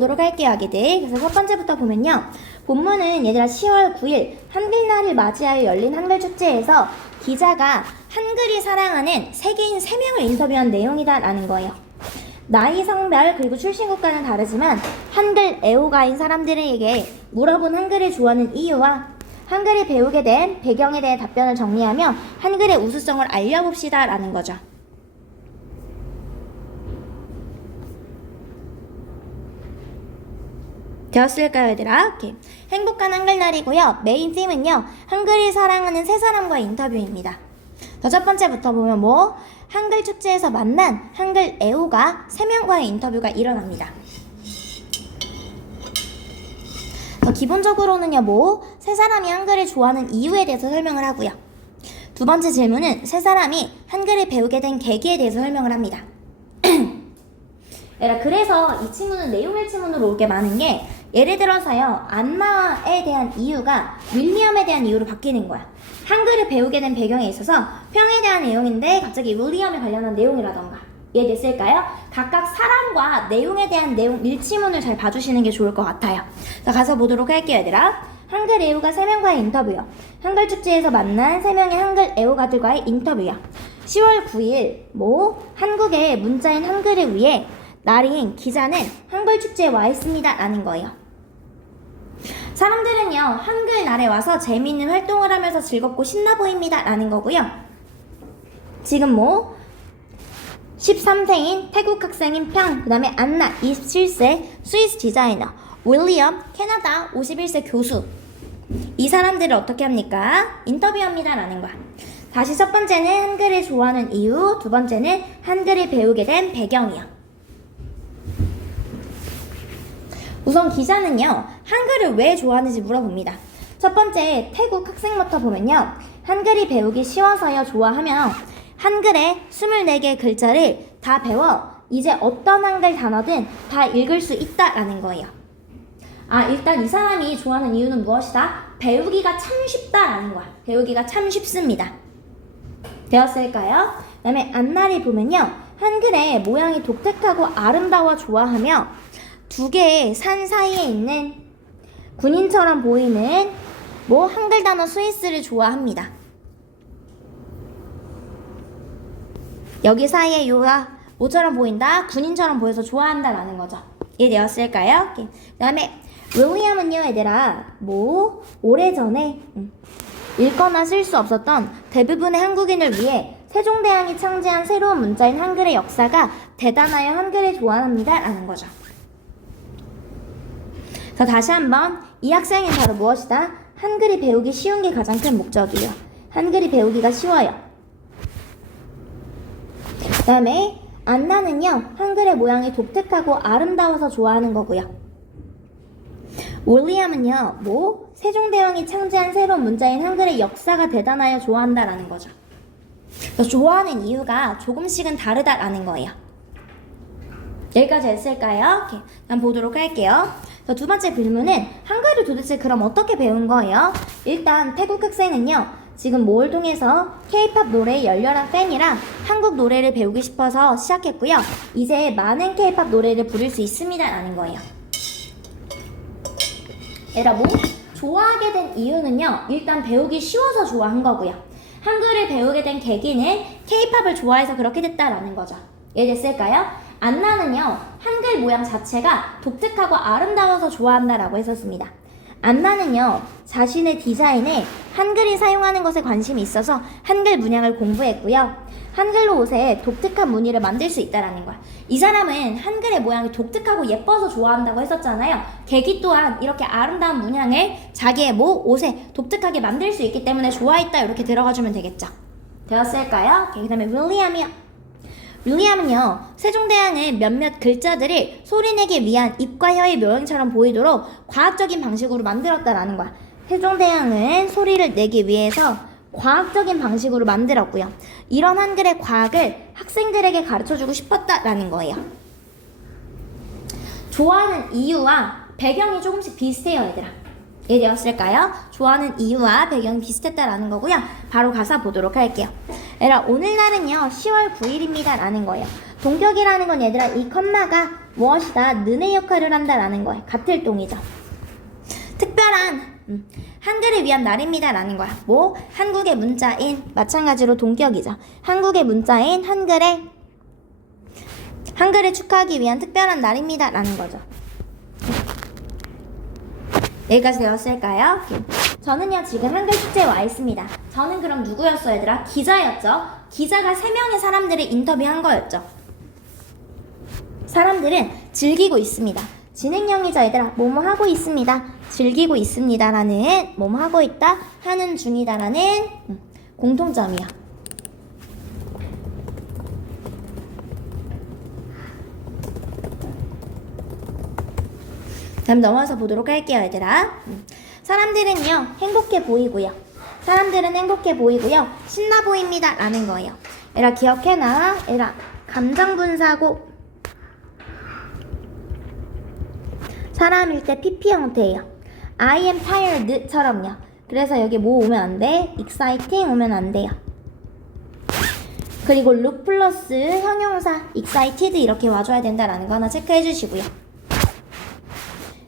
보도록 할게요, 아기들. 그래서 첫 번째부터 보면요. 본문은 얘들아 10월 9일 한글날을 맞이하여 열린 한글축제에서 기자가 한글이 사랑하는 세계인 3명을 인터뷰한 내용이다라는 거예요. 나이, 성별, 그리고 출신 국가는 다르지만 한글 애호가인 사람들에게 물어본 한글을 좋아하는 이유와 한글을 배우게 된 배경에 대해 답변을 정리하며 한글의 우수성을 알려봅시다라는 거죠. 되었을까요, 얘들아? 오케이. 행복한 한글날이고요. 메인 팀은요. 한글을 사랑하는 세 사람과의 인터뷰입니다. 자, 첫 번째부터 보면 뭐 한글 축제에서 만난 한글 애호가 세 명과의 인터뷰가 일어납니다. 자, 기본적으로는요, 뭐 세 사람이 한글을 좋아하는 이유에 대해서 설명을 하고요. 두 번째 질문은 세 사람이 한글을 배우게 된 계기에 대해서 설명을 합니다. 얘라 그래서 이 친구는 내용 일치문으로 올게 많은 게 예를 들어서요 안마에 대한 이유가 윌리엄에 대한 이유로 바뀌는 거야. 한글을 배우게 된 배경에 있어서 평에 대한 내용인데 갑자기 윌리엄에 관련한 내용이라던가 이해됐을까요? 각각 사람과 내용에 대한 내용 일치문을 잘 봐주시는 게 좋을 것 같아요. 자 가서 보도록 할게요 얘들아. 한글 애호가 3명과의 인터뷰요. 한글 축제에서 만난 3명의 한글 애호가들과의 인터뷰야 10월 9일 뭐 한국의 문자인 한글을 위해 날인 기자는 한글 축제에 와 있습니다. 라는 거예요. 사람들은요, 한글 날에 와서 재미있는 활동을 하면서 즐겁고 신나 보입니다. 라는 거고요. 지금 뭐, 13세인 태국 학생인 평, 그 다음에 안나 27세 스위스 디자이너, 윌리엄 캐나다 51세 교수. 이 사람들을 어떻게 합니까? 인터뷰합니다. 라는 거야. 다시 첫 번째는 한글을 좋아하는 이유, 두 번째는 한글을 배우게 된 배경이요. 우선 기자는요, 한글을 왜 좋아하는지 물어봅니다. 첫 번째, 태국 학생부터 보면요, 한글이 배우기 쉬워서요, 좋아하며, 한글의 24개의 글자를 다 배워, 이제 어떤 한글 단어든 다 읽을 수 있다라는 거예요. 아, 일단 이 사람이 좋아하는 이유는 무엇이다? 배우기가 참 쉽다라는 거야. 배우기가 참 쉽습니다. 되었을까요? 그 다음에 안나를 보면요. 한글의 모양이 독특하고 아름다워 좋아하며 두 개의 산 사이에 있는 군인처럼 보이는 뭐 한글 단어 스위스를 좋아합니다. 여기 사이에 요가 뭐처럼 보인다? 군인처럼 보여서 좋아한다라는 거죠. 이해되었을까요? 그 다음에 윌리엄은요, 얘들아, 뭐 오래전에 음, 읽거나 쓸 수 없었던 대부분의 한국인을 위해 세종대왕이 창제한 새로운 문자인 한글의 역사가 대단하여 한글을 좋아합니다. 라는 거죠. 자, 다시 한번 이 학생은 바로 무엇이다? 한글이 배우기 쉬운 게 가장 큰 목적이에요. 한글이 배우기가 쉬워요. 그 다음에 안나는요, 한글의 모양이 독특하고 아름다워서 좋아하는 거고요. 윌리엄은요, 뭐, 세종대왕이 창제한 새로운 문자인 한글의 역사가 대단하여 좋아한다라는 거죠. 좋아하는 이유가 조금씩은 다르다라는 거예요. 여기까지 했을까요? 그럼 보도록 할게요. 자, 두 번째 질문은 한글을 도대체 그럼 어떻게 배운 거예요? 일단 태국 학생은요. 지금 뭘 통해서 K-팝 노래의 열렬한 팬이라 한국 노래를 배우고 싶어서 시작했고요. 이제 많은 K-팝 노래를 부를 수 있습니다라는 거예요. 여러분, 좋아하게 된 이유는요. 일단 배우기 쉬워서 좋아한 거고요. 한글을 배우게 된 계기는 K-팝을 좋아해서 그렇게 됐다라는 거죠. 이해됐을까요? 안나는요, 한글 모양 자체가 독특하고 아름다워서 좋아한다라고 했었습니다. 안나는요, 자신의 디자인에 한글이 사용하는 것에 관심이 있어서 한글 문양을 공부했고요. 한글로 옷에 독특한 무늬를 만들 수 있다라는 거야. 이 사람은 한글의 모양이 독특하고 예뻐서 좋아한다고 했었잖아요. 계기 또한 이렇게 아름다운 문양을 자기의 뭐 옷에 독특하게 만들 수 있기 때문에 좋아했다 이렇게 들어가 주면 되겠죠. 되었을까요? 그 다음에 윌리엄이요. 윌리엄은요, 세종대왕은 몇몇 글자들을 소리내기 위한 입과 혀의 묘형처럼 보이도록 과학적인 방식으로 만들었다라는 거야. 세종대왕은 소리를 내기 위해서 과학적인 방식으로 만들었고요. 이런 한글의 과학을 학생들에게 가르쳐주고 싶었다라는 거예요. 좋아하는 이유와 배경이 조금씩 비슷해요, 얘들아. 이해되었을까요? 좋아하는 이유와 배경이 비슷했다라는 거고요. 바로 가사 보도록 할게요. 얘들아, 오늘날은요, 10월 9일입니다. 라는 거예요. 동격이라는 건 얘들아, 이 컴마가 무엇이다 는의 역할을 한다라는 거예요. 같을 동이죠. 특별한 음, 한글을 위한 날입니다 라는 거야. 뭐 한국의 문자인 마찬가지로 동격이죠. 한국의 문자인 한글에 한글을 축하하기 위한 특별한 날입니다 라는 거죠. 여기까지 되었을까요? 저는요 지금 한글 축제에 와 있습니다. 저는 그럼 누구였어 얘들아? 기자였죠. 기자가 세 명의 사람들을 인터뷰한 거였죠. 사람들은 즐기고 있습니다. 진행형이죠 얘들아. 뭐뭐 하고 있습니다. 즐기고 있습니다라는 뭐뭐 하고 있다 하는 중이다라는 음, 공통점이야. 다음 넘어서 보도록 할게요, 얘들아. 음. 사람들은요, 행복해 보이고요. 사람들은 행복해 보이고요. 신나 보입니다. 라는 거예요. 얘라 기억해놔. 얘라 감정 분사고 사람일 때 PP 형태예요. I am tired처럼요. 그래서 여기 뭐 오면 안 돼? exciting 오면 안 돼요. 그리고 look 플러스 형용사 excited 이렇게 와줘야 된다라는 거 하나 체크해 주시고요.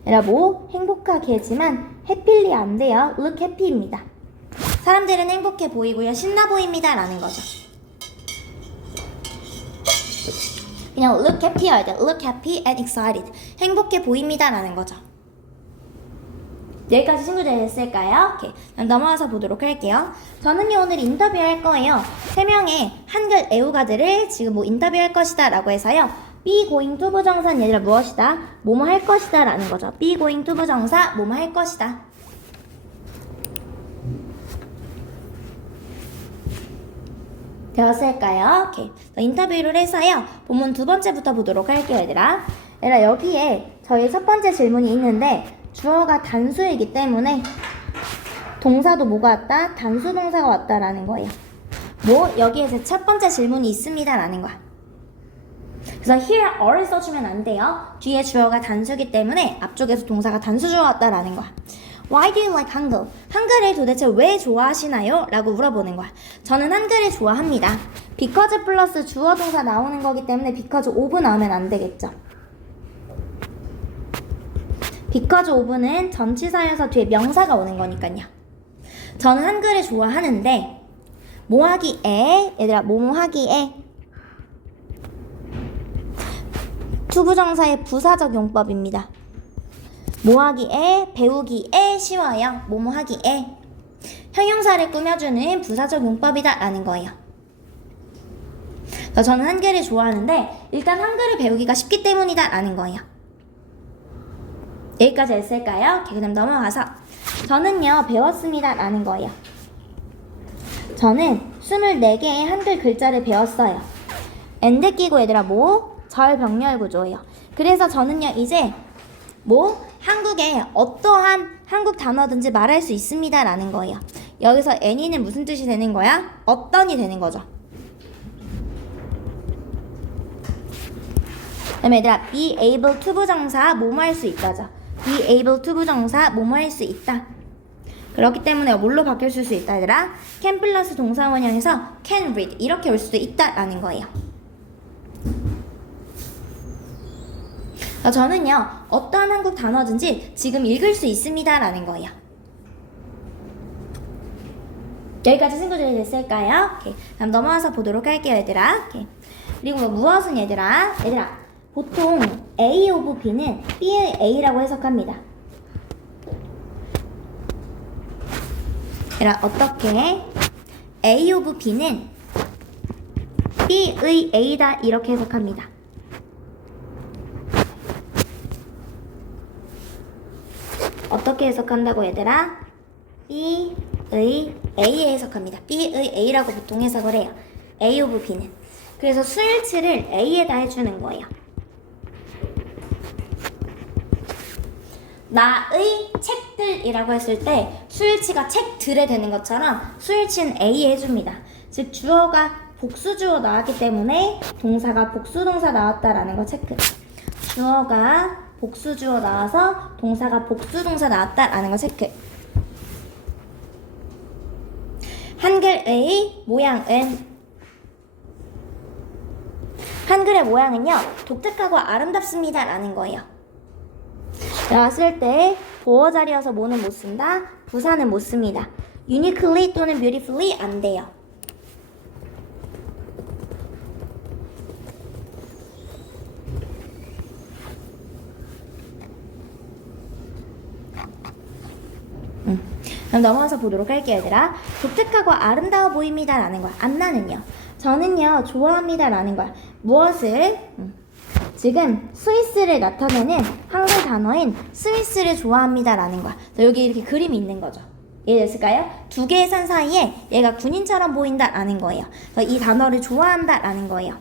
얘라 뭐 행복하게지만 happily 안 돼요. look happy입니다. 사람들은 행복해 보이고요. 신나 보입니다. 라는 거죠. 그냥 look happy여야 돼. look happy and excited. 행복해 보입니다. 라는 거죠. 여기까지 친구들 됐을까요? 오케이. 그럼 넘어와서 보도록 할게요. 저는요, 오늘 인터뷰할 거예요. 세 명의 한글 애호가들을 지금 뭐 인터뷰할 것이다 라고 해서요. be going to 부정사는 얘들아 무엇이다? 뭐뭐 할 것이다 라는 거죠. be going to 부정사, 뭐뭐 할 것이다. 되었을까요? 오케이. 인터뷰를 해서요. 본문 두 번째부터 보도록 할게요, 얘들아. 얘들아, 여기에 저희 첫 번째 질문이 있는데, 주어가 단수이기 때문에, 동사도 뭐가 왔다? 단수 동사가 왔다라는 거예요. 뭐, 여기에 제첫 번째 질문이 있습니다라는 거야. 그래서 here are를 써주면 안 돼요. 뒤에 주어가 단수기 때문에 앞쪽에서 동사가 단수 주어 왔다라는 거야. Why do you like 한글? 한글을 도대체 왜 좋아하시나요? 라고 물어보는 거야. 저는 한글을 좋아합니다. because 플러스 주어 동사 나오는 거기 때문에 because of 나오면 안 되겠죠. because of는 전치사여서 뒤에 명사가 오는 거니까요. 저는 한글을 좋아하는데 뭐 하기에 얘들아 뭐뭐 하기에 투부정사의 부사적 용법입니다. 뭐 하기에, 배우기에 쉬워요. 뭐뭐 하기에. 형용사를 꾸며주는 부사적 용법이다 라는 거예요. 저는 한글을 좋아하는데 일단 한글을 배우기가 쉽기 때문이다 라는 거예요. 여기까지 했을까요? 그럼 넘어가서 저는요 배웠습니다 라는 거예요. 저는 24개의 한글 글자를 배웠어요. 엔드 끼고 얘들아 뭐? 절병렬 구조예요. 그래서 저는요 이제 뭐 한국에 어떠한 한국 단어든지 말할 수 있습니다라는 거예요. 여기서 any는 무슨 뜻이 되는 거야? 어떤이 되는 거죠. 그다음에 얘들아 be able to 부정사 뭐뭐 할 수 있다죠. be able to 부정사 뭐뭐 할 수 있다. 그렇기 때문에 뭘로 바뀔 수 있다 얘들아? can 플러스 동사 원형에서 can read 이렇게 올 수도 있다라는 거예요. 저는요 어떠한 한국 단어든지 지금 읽을 수 있습니다라는 거예요. 여기까지 친구들이 됐을까요? 오케이. 그럼 넘어와서 보도록 할게요, 얘들아. 오케이. 그리고 뭐 무엇은 얘들아? 얘들아, 보통 A 오브 B는 B의 A라고 해석합니다. 얘들아, 어떻게? A 오브 B는 B의 A다 이렇게 해석합니다. 어떻게 해석한다고 얘들아? B의 A에 해석합니다. B의 A라고 보통 해석을 해요. A 오브 B는. 그래서 수일치를 A에다 해주는 거예요. 나의 책들이라고 했을 때 수일치가 책들에 되는 것처럼 수일치는 A에 해줍니다. 즉 주어가 복수주어 나왔기 때문에 동사가 복수동사 나왔다라는 거 체크. 주어가 복수주어 나와서 동사가 복수동사 나왔다라는 거 체크. 한글의 모양은 한글의 모양은요, 독특하고 아름답습니다. 라는 거예요. 나왔을 때 보어 자리여서 뭐는 못 쓴다, 부사는 못 씁니다. uniquely 또는 beautifully 안 돼요. 그럼 넘어가서 보도록 할게요, 얘들아. 독특하고 아름다워 보입니다. 라는 거야. 안나는요. 저는요, 좋아합니다. 라는 거야. 무엇을? 음. 지금 스위스를 나타내는 한글 단어인 스위스를 좋아합니다. 라는 거야. 자, 여기 이렇게 그림이 있는 거죠. 이해됐을까요? 두 개의 산 사이에 얘가 군인처럼 보인다. 라는 거예요. 이 단어를 좋아한다. 라는 거예요.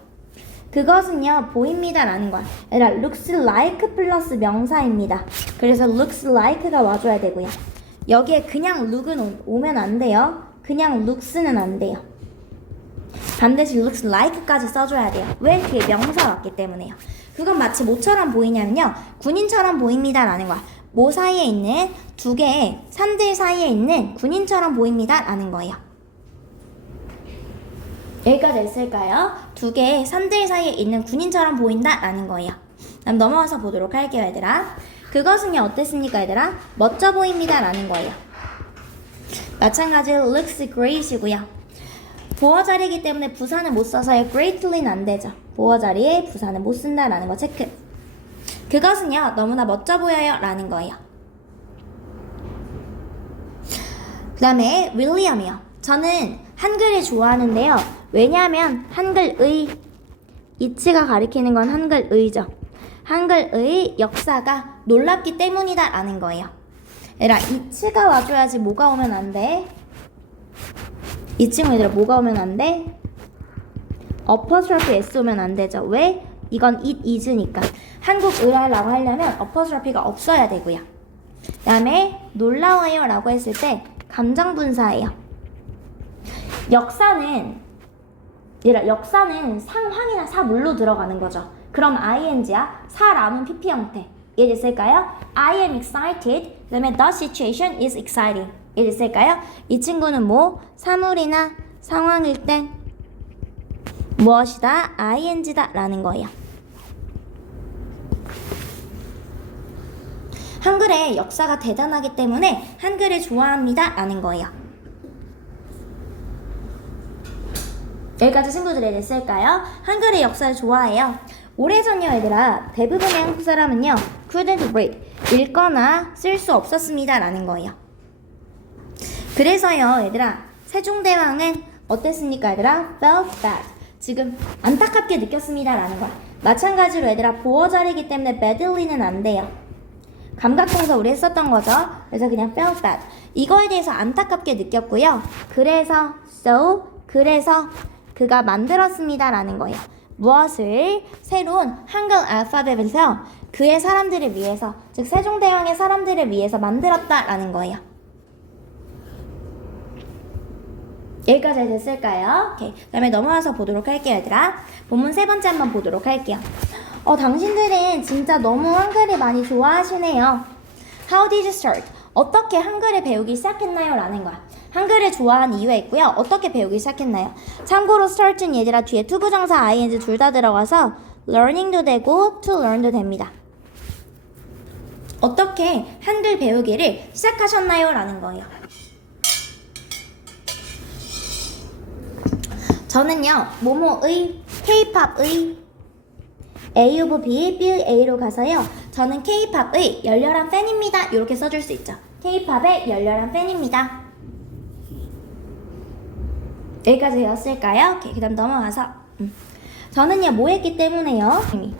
그것은요 보입니다 라는 거야 얘들아 looks like 플러스 명사입니다 그래서 looks like가 와줘야 되고요 여기에 그냥 오- 오면 안 돼요 그냥 looks는 안 돼요 반드시 looks like까지 써줘야 돼요 왜? 그게 명사 왔기 때문에요 그건 마치 뭐처럼 보이냐면요 군인처럼 보입니다 라는 거야 뭐 사이에 있는 두 개의 산들 사이에 있는 군인처럼 보입니다 라는 거예요 여기까지 했을까요? 두 개의 산들 사이에 있는 군인처럼 보인다라는 거예요. 그럼 넘어와서 보도록 할게요, 얘들아. 그것은요, 어땠습니까, 얘들아? 멋져 보입니다 라는 거예요. 마찬가지로 looks great이고요. 보어 자리이기 때문에 부사는 못 써서요, greatly는 안 되죠. 보어 자리에 부사는 못 쓴다라는 거 체크. 그것은요, 너무나 멋져 보여요 라는 거예요. 그 다음에 윌리엄이요. 저는 한글을 좋아하는데요. 왜냐하면 한글의 이치가 가리키는 건 한글의죠. 한글의 역사가 놀랍기 때문이다 라는 거예요. 얘들아 이치가 와줘야지 뭐가 오면 안 돼? 이 친구 얘들아 뭐가 오면 안 돼? 어퍼스트로피 S 오면 안 되죠. 왜? 이건 it is니까. 한국 의라고 하려면 어퍼스트로피가 없어야 되고요. 그 다음에 놀라워요 라고 했을 때 감정 분사예요. 역사는 얘라 역사는 상황이나 사물로 들어가는 거죠. 그럼 ing야 사람은 pp 형태. 이해됐을까요? I am excited. 그 다음에 the situation is exciting. 이해됐을까요? 이 친구는 뭐 사물이나 상황일 때 무엇이다 ing다 라는 거예요. 한글의 역사가 대단하기 때문에 한글을 좋아합니다 라는 거예요. 여기까지 친구들 이 됐을까요? 한글의 역사를 좋아해요. 오래전요, 얘들아. 대부분의 한국 사람은요, couldn't read, 읽거나 쓸 수 없었습니다. 라는 거예요. 그래서요, 얘들아. 세종대왕은 어땠습니까, 얘들아? felt bad. 지금 안타깝게 느꼈습니다. 라는 거야. 마찬가지로 얘들아, 보어 자리이기 때문에 badly는 안 돼요. 감각동사 우리 했었던 거죠. 그래서 그냥 felt bad. 이거에 대해서 안타깝게 느꼈고요. 그래서 so 그래서 그가 만들었습니다 라는 거예요. 무엇을 새로운 한글 알파벳에서 그의 사람들을 위해서 즉 세종대왕의 사람들을 위해서 만들었다라는 거예요. 여기까지 됐을까요? 오케이. 그 다음에 넘어와서 보도록 할게요, 얘들아. 본문 세 번째 한번 보도록 할게요. 어, 당신들은 진짜 너무 한글을 많이 좋아하시네요. How did you start? 어떻게 한글을 배우기 시작했나요? 라는 거야. 한글을 좋아한 이유가 있고요. 어떻게 배우기 시작했나요? 참고로 start는 얘들아 뒤에 투부정사 ing 둘 다 들어가서 learning도 되고 to learn도 됩니다. 어떻게 한글 배우기를 시작하셨나요? 라는 거예요. 저는요, 모모의, K-팝의, A of B, B A로 가서요. 저는 K-팝의 열렬한 팬입니다. 이렇게 써줄 수 있죠. K-팝의 열렬한 팬입니다. 여기까지 되었을까요? 오케이, 그 다음 넘어가서 음. 저는요 뭐 했기 때문에요. 음.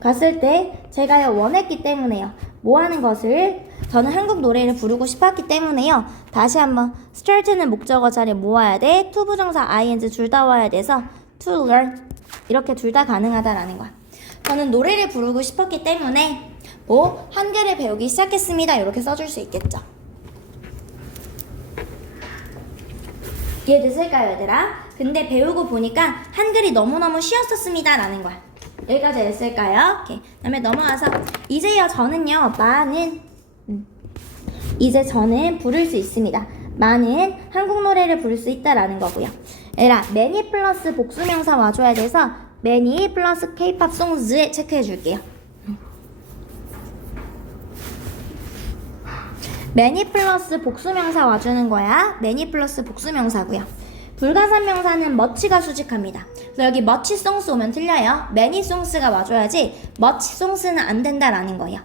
갔을 때 제가요 원했기 때문에요. 뭐 하는 것을 저는 한국 노래를 부르고 싶었기 때문에요. 다시 한번 start는 목적어 자리에 모아야 돼. to 부정사 ing 둘 다 와야 돼서 to learn 이렇게 둘 다 가능하다라는 거야. 저는 노래를 부르고 싶었기 때문에 뭐 한글을 배우기 시작했습니다. 이렇게 써줄 수 있겠죠. 이해됐을까요, 얘들아? 근데 배우고 보니까 한글이 너무너무 쉬웠었습니다. 라는 거야. 여기까지 됐을까요? 오케이. 그 다음에 넘어와서, 이제요, 저는요, 많은, 음, 이제 저는 부를 수 있습니다. 많은 한국 노래를 부를 수 있다라는 거고요. 얘들아, many 플러스 복수명사 와줘야 돼서 many 플러스 K-pop songs에 체크해 줄게요. Many 플러스 복수명사 와주는 거야. many 플러스 복수명사고요. 불가산명사는 much가 수직합니다. 그래서 여기 much songs 오면 틀려요. songs가 와줘야지 much songs는 안 된다라는 거예요.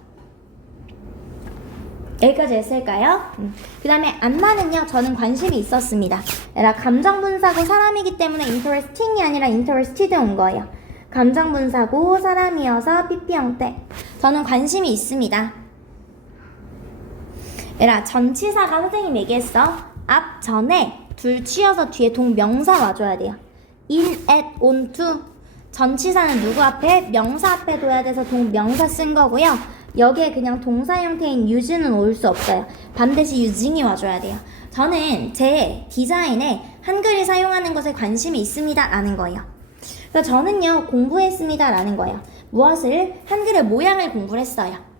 여기까지 했을까요? 음. 그 다음에 안나는요, 저는 관심이 있었습니다. 얘라 감정분사고 사람이기 때문에 interesting이 아니라 interested 온 거예요. 감정분사고 사람이어서 PP 형태. 저는 관심이 있습니다. 얘라 전치사가 선생님 얘기했어. 앞 전에 둘 치여서 뒤에 동명사 와줘야 돼요. in, at, on, to. 전치사는 누구 앞에? 명사 앞에 둬야 돼서 동명사 쓴 거고요. 여기에 그냥 동사 형태인 use는 올 수 없어요. 반드시 using이 와줘야 돼요. 저는 제 디자인에 한글을 사용하는 것에 관심이 있습니다. 라는 거예요. 그래서 저는요, 공부했습니다. 라는 거예요. 무엇을? 한글의 모양을 공부를 했어요.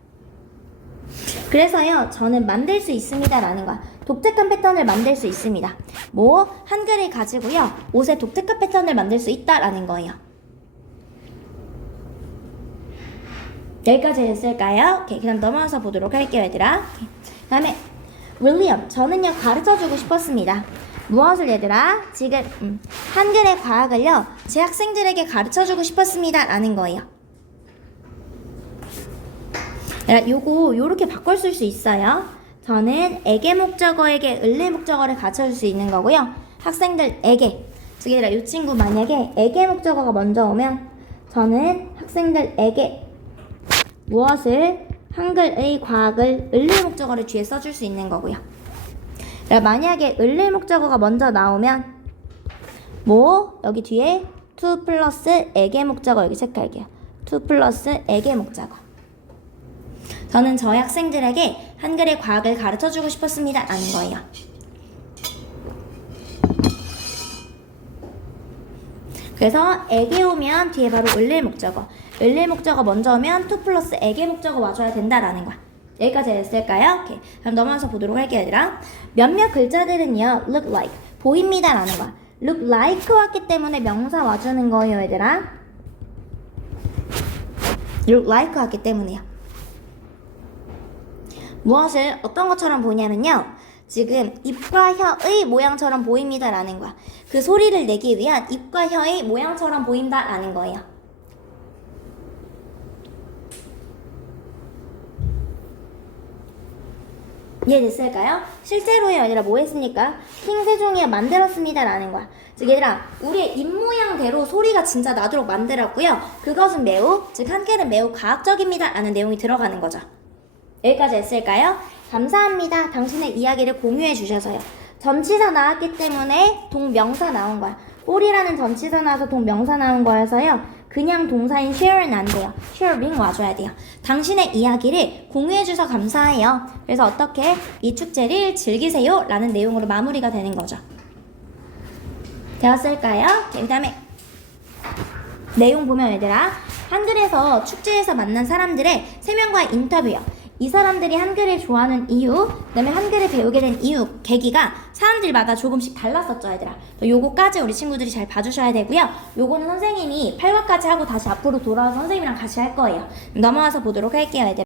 그래서요, 저는 만들 수 있습니다. 라는 거야. 독특한 패턴을 만들 수 있습니다. 뭐, 한글을 가지고요, 옷에 독특한 패턴을 만들 수 있다. 라는 거예요. 여기까지 됐을까요? 오케이, 그럼 넘어가서 보도록 할게요, 얘들아. 오케이. 다음에, 윌리엄. 저는요, 가르쳐 주고 싶었습니다. 무엇을 얘들아? 지금, 음, 한글의 과학을요, 제 학생들에게 가르쳐 주고 싶었습니다. 라는 거예요. 야, 요거, 요렇게 바꿔 쓸 수 있어요. 저는 에게 목적어에게 을리 목적어를 가르쳐 줄수 있는 거고요. 학생들 에게. 즉, 얘들아, 요 친구 만약에 에게 목적어가 먼저 오면, 저는 학생들 에게 무엇을 한글의 과학을 을릴 목적어를 뒤에 써줄 수 있는 거고요. 자, 만약에 을릴 목적어가 먼저 나오면 뭐 여기 뒤에 to 플러스 에게 목적어 여기 체크할게요. to 플러스 에게 목적어. 저는 저희 학생들에게 한글의 과학을 가르쳐 주고 싶었습니다. 라는 거예요. 그래서 에게 오면 뒤에 바로 을릴 목적어. 을릴 목적어 먼저 오면 to 플러스 에게 목적어 와줘야 된다라는 거야. 여기까지 됐을까요? 오케이. 그럼 넘어가서 보도록 할게요, 얘들아. 몇몇 글자들은요, look like, 보입니다라는 거야. look like 왔기 때문에 명사 와주는 거예요, 얘들아. look like 왔기 때문에요. 무엇을 어떤 것처럼 보냐면요. 지금 입과 혀의 모양처럼 보입니다라는 거야. 그 소리를 내기 위한 입과 혀의 모양처럼 보인다라는 거예요. 이해됐을까요? 실제로요, 얘들아, 뭐 했습니까? 킹세종이가 만들었습니다라는 거야. 즉, 얘들아, 우리의 입모양대로 소리가 진짜 나도록 만들었고요. 그것은 매우, 즉, 한글은 매우 과학적입니다라는 내용이 들어가는 거죠. 여기까지 했을까요? 감사합니다. 당신의 이야기를 공유해 주셔서요. 전치사 나왔기 때문에 동명사 나온 거야. 꼴이라는 전치사 나와서 동명사 나온 거여서요. 그냥 동사인 share는 안 돼요. sharing 와줘야 돼요. 당신의 이야기를 공유해 주셔서 감사해요. 그래서 어떻게 이 축제를 즐기세요? 라는 내용으로 마무리가 되는 거죠. 되었을까요? 그 다음에 내용 보면 얘들아 한글에서 축제에서 만난 사람들의 세 명과의 인터뷰요. 이 사람들이 한글을 좋아하는 이유, 그다음에 한글을 배우게 된 이유, 계기가 사람들마다 조금씩 달랐었죠, 얘들아. 또 요거까지 우리 친구들이 잘 봐주셔야 되고요. 요거는 선생님이 8화까지 하고 다시 앞으로 돌아와서 선생님이랑 같이 할 거예요. 넘어와서 보도록 할게요, 얘들아.